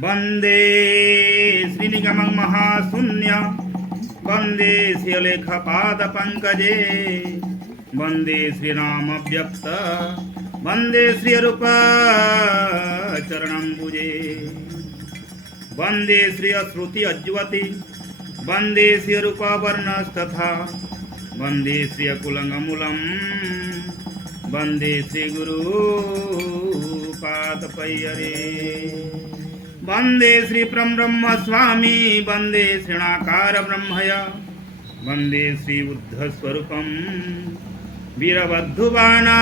वंदे श्रीनिगमं महाशून्य वंदे श्रीलेखपादपङ्कजे वंदे श्रीरामव्यक्त वंदे श्रीरूप चरणम्बुजे वंदे श्रीश्रुति अज्वति वंदे श्रीरूपवर्णस्तथा वंदे श्रीकुलङ्गमूलं वंदे श्रीगुरुपादपय्यरे वंदे श्री ब्रह्म स्वामी वंदे श्रीणाकार ब्रह्मय वंदे श्री बुद्ध स्वरूपम वीरवद्धुवाना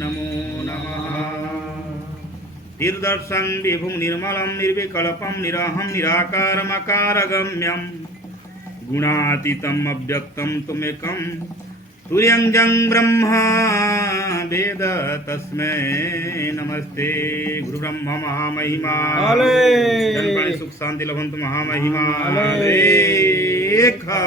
नमो नमः। तीर्दर्शन विभुं निर्मलं निर्विकल्पं निरहं निराकारमकारगम्यं गुणातीतम् अव्यक्तं तुमेकं तुर्यंजं ब्रह्म वेद तस्मै नमस्ते। गुरु ब्रह्म महामहिमा जनपाणि सुख शांति लभंतु महामहिमा रेखा।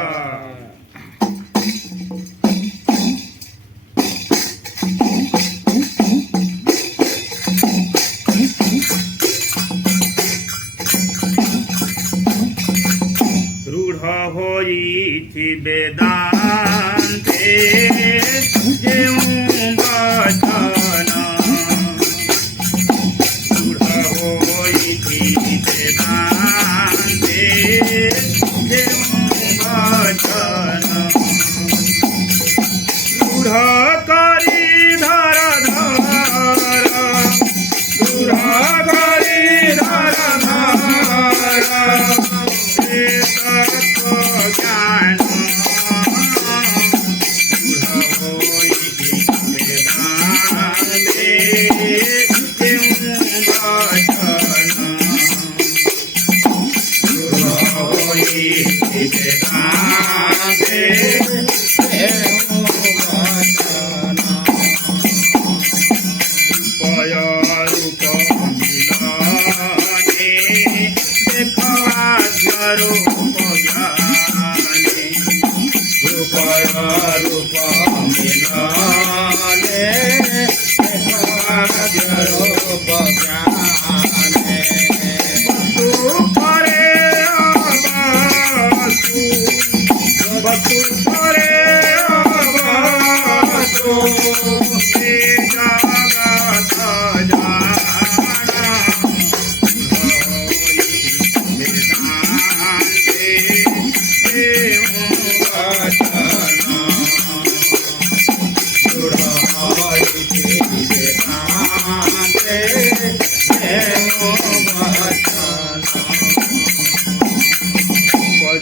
रूढ़ होई वेदांते जेऊं वचन रूढ़ होई वेदांते जेऊं वचन रूढ़ करी धर धर रूढ़ करी धर धर ज्ञान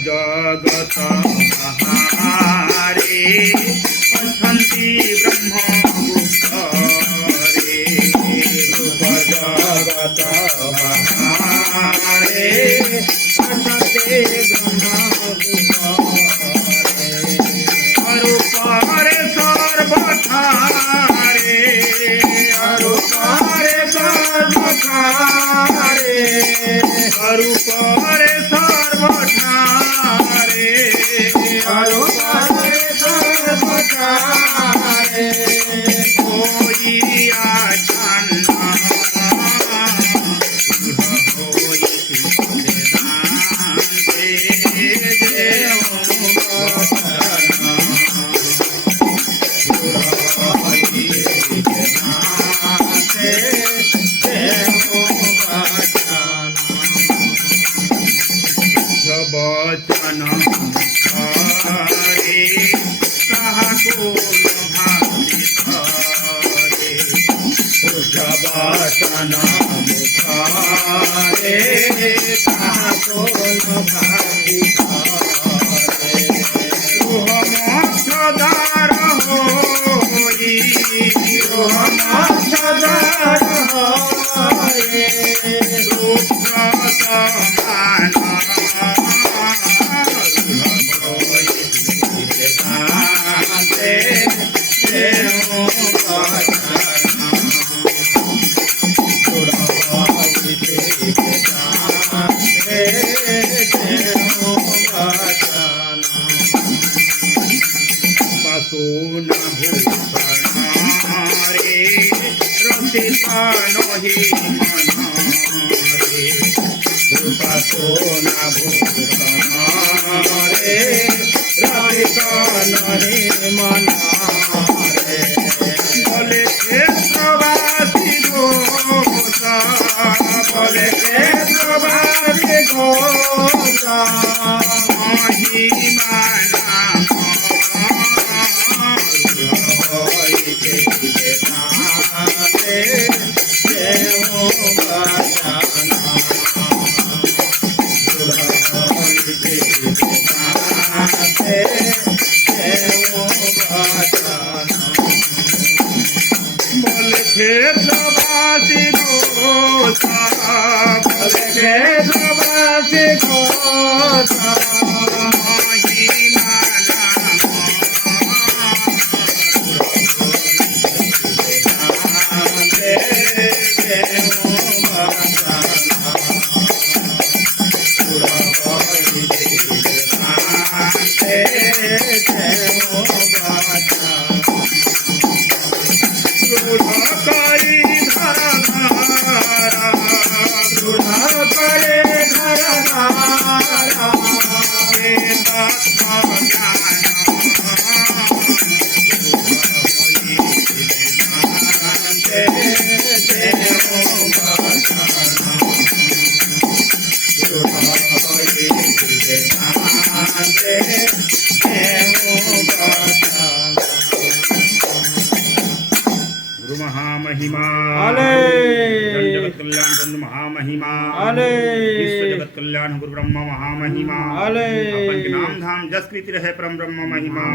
जगत महारे असंति ब्रह्म गुप्तरे रूप जगत महारे असंति ब्रह्म गुप्तरे अरूपरे सर्वथारे अरूपरे सर्वथारे अरूपरे सर्वथारे अरूपरे सर्वथारे कोई आचन्ना होई वेदांते जेऊं वचन होई वेदांते जेऊं वचन वचन मुखारे काहको भाति थारे वचन मुखारे काहको भाति थारे रोह मोक्षदार होई रोह मोक्षदार होई रुद्र समान रसिका नही मन सोना भूषण रे रवि नहीं मना रे बोले क्षेत्रवासी घोषा बोले क्षेत्रवासी घोषा महिमा क्षेत्रवासी घोषा बोले क्षेत्रवासी घोषा गुरु महामहिमा जगत कल्याण चंद्र महामहिमा विश्व जगत कल्याण गुरु ब्रह्मा महामहिमा अपन के नाम धाम जस कृति रहे परम ब्रह्म महिमा